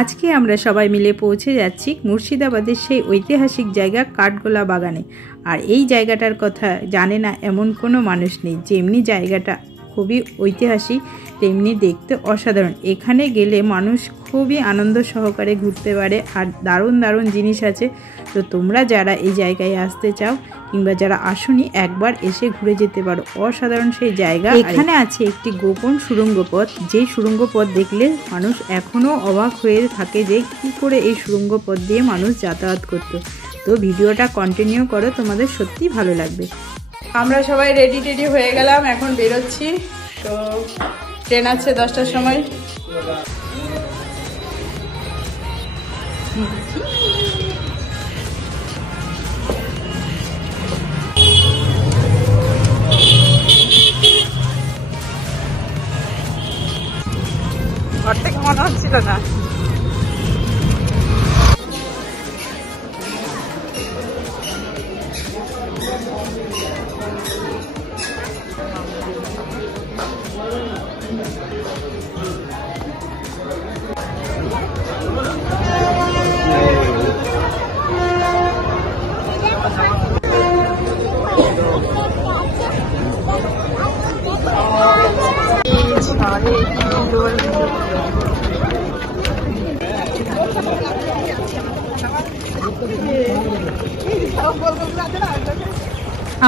আজকে আমরা সবাই মিলে পৌঁছে যাচ্ছি মুর্শিদাবাদের সেই ঐতিহাসিক জায়গা কাঠগোলা বাগানে। আর এই জায়গাটার কথা জানে না এমন কোনো মানুষ নেই। যেমনি জায়গাটা খুবই ঐতিহাসিক তেমনি দেখতে অসাধারণ। এখানে গেলে মানুষ খুবই আনন্দ সহকারে ঘুরতে পারে আর দারুণ দারুণ জিনিস আছে। তো তোমরা যারা এই জায়গায় আসতে চাও কিংবা যারা আসোনি একবার এসে ঘুরে যেতে পারো। অসাধারণ সেই জায়গা। এখানে আছে একটি গোপন সুড়ঙ্গ পথ, যে সুড়ঙ্গ পথ দেখলে মানুষ এখনও অবাক হয়ে থাকে যে কী করে এই সুড়ঙ্গ পথ দিয়ে মানুষ যাতায়াত করতো। তো ভিডিওটা কন্টিনিউ করো, তোমাদের সত্যিই ভালো লাগবে। আমরা সবাই রেডি হয়ে গেলাম, এখন বেরোচ্ছি। তো ট্রেন আছে 10টার সময়। ঘর থেকে মনে হচ্ছিল না।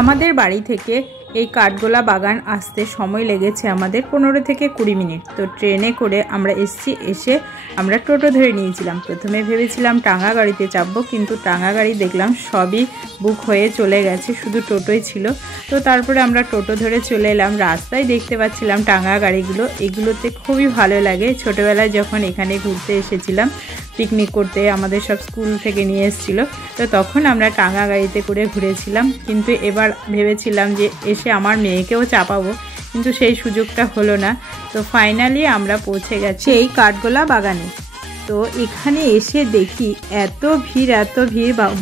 আমাদের বাড়ি থেকে এই কাঠগোলা বাগান আসতে সময় লেগেছে আমাদের 15 থেকে 20 মিনিট। তো ট্রেনে করে আমরা এসে আমরা টোটো ধরে নিয়েছিলাম। প্রথমে ভেবেছিলাম টাঙ্গা গাড়িতে চাপবো, কিন্তু টাঙ্গা গাড়ি দেখলাম সবই বুক হয়ে চলে গেছে, শুধু টোটোই ছিল। তো তারপরে আমরা টোটো ধরে চলে এলাম। রাস্তায় দেখতে পাচ্ছিলাম টাঙ্গা গাড়িগুলো, এগুলোতে খুবই ভালো লাগে। ছোটোবেলায় যখন এখানে ঘুরতে এসেছিলাম পিকনিক করতে, আমাদের সব স্কুল থেকে নিয়ে এসেছিলো, তো তখন আমরা টাঙ্গা গাড়িতে করে ঘুরেছিলাম। কিন্তু এবার ভেবেছিলাম যে এসে আমার মেয়েকেও চাপাবো, কিন্তু সেই সুযোগটা হলো না। তো ফাইনালি আমরা পৌঁছে গেছি এই কাঠগোলা বাগানে। তো এখানে এসে দেখি এত ভিড়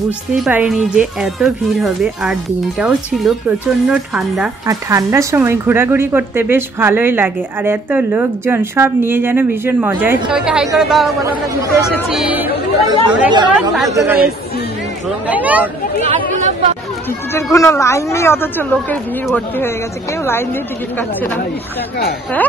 বুঝতেই পারিনি যে এত ভিড় হবে। আর দিনটাও ছিল প্রচণ্ড ঠান্ডা, আর ঠান্ডার সময় ঘোরাঘুরি করতে বেশ ভালোই লাগে। আর এত লোকজন সব নিয়ে যেন ভীষণ মজায়। সবাইকে হাই করে দাও, বলো আমরা ঘুরতে এসেছি। টিকিটের কোনো লাইন নেই, অথচ লোকের ভিড় ভর্তি হয়ে গেছে, কেউ লাইন দিয়ে টিকিট কাটছে না। হ্যাঁ,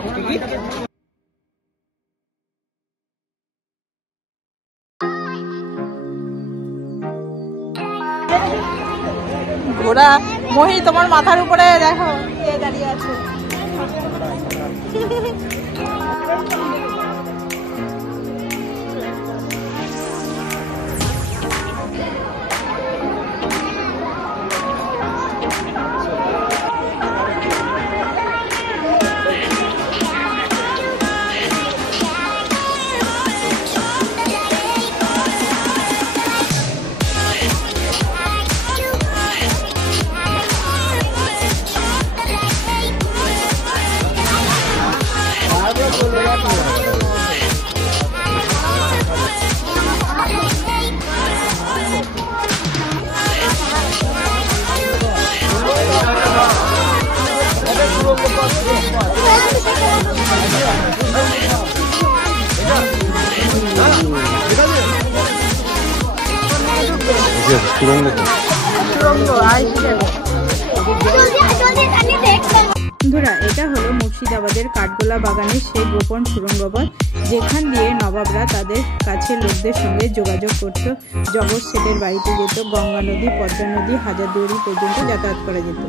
ঘোড়া মহি তোমার মাথার উপরে দেখো কে দাঁড়িয়ে আছে। বন্ধুরা, এটা হলো মুর্শিদাবাদের কাঠগোলা বাগানের সেই গোপন সুড়ঙ্গ পথ, যেখান দিয়ে নবাবরা তাদের কাছের লোকদের সঙ্গে যোগাযোগ করত। জগৎ শেঠের বাড়িতে যেত, গঙ্গা নদী, পদ্মা নদী, হাজারদুয়ারি পর্যন্ত যাতায়াত করা যেত।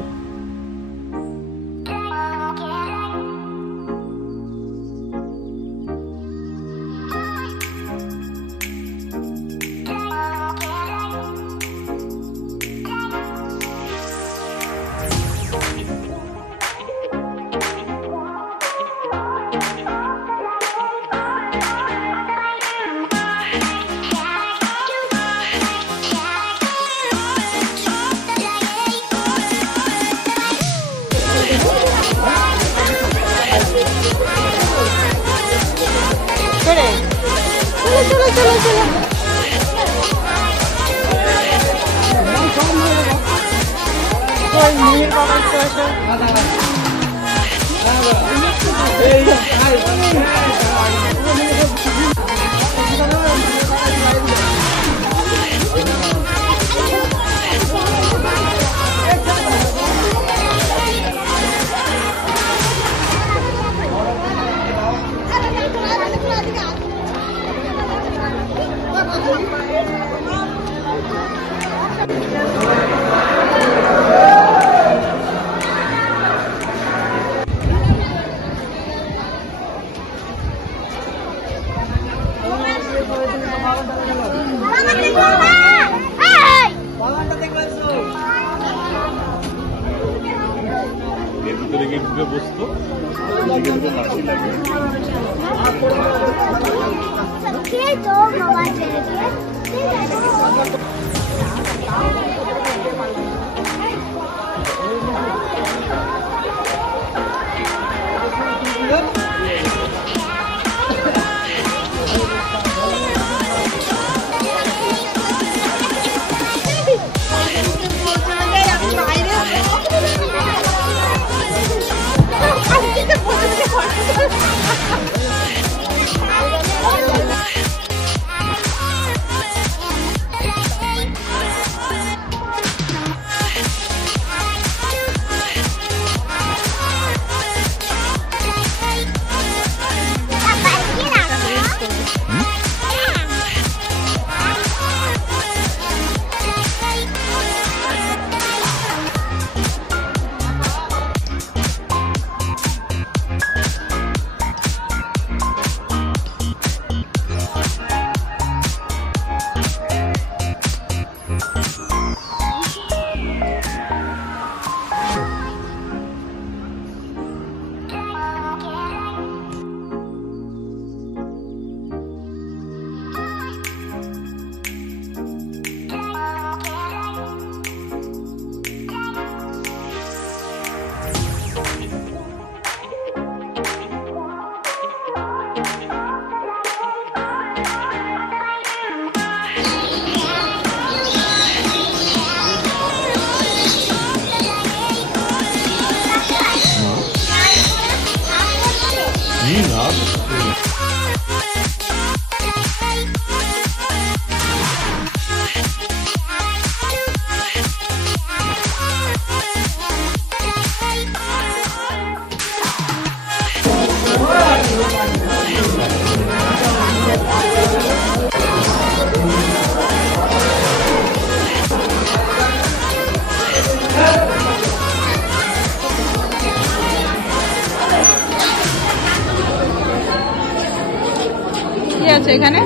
আছে এখানে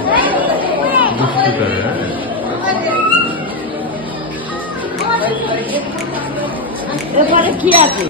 এরপরে কি আছে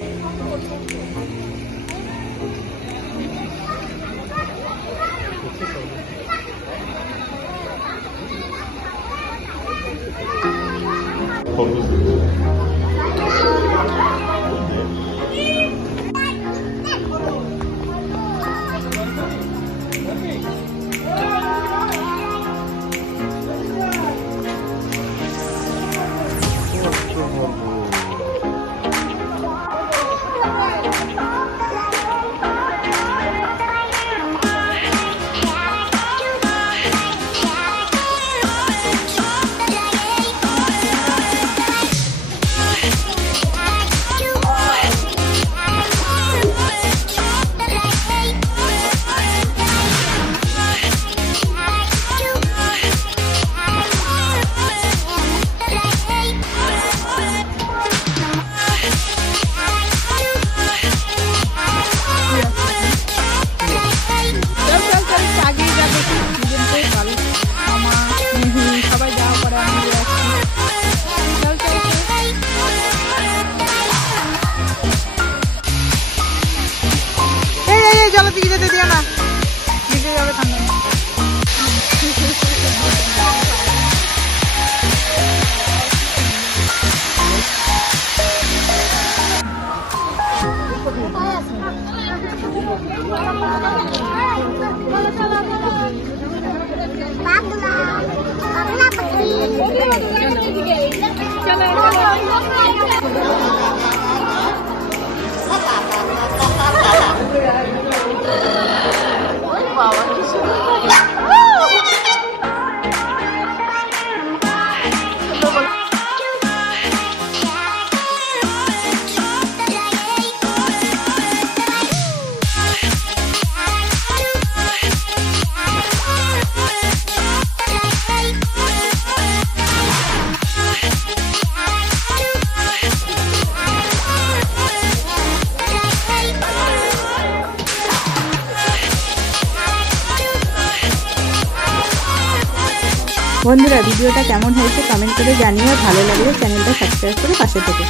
বন্ধুরা ভিডিওটা কেমন হয়েছে কমেন্ট করে জানিও, ভালো লাগলে চ্যানেলটা সাবস্ক্রাইব করে পাশে থেকে।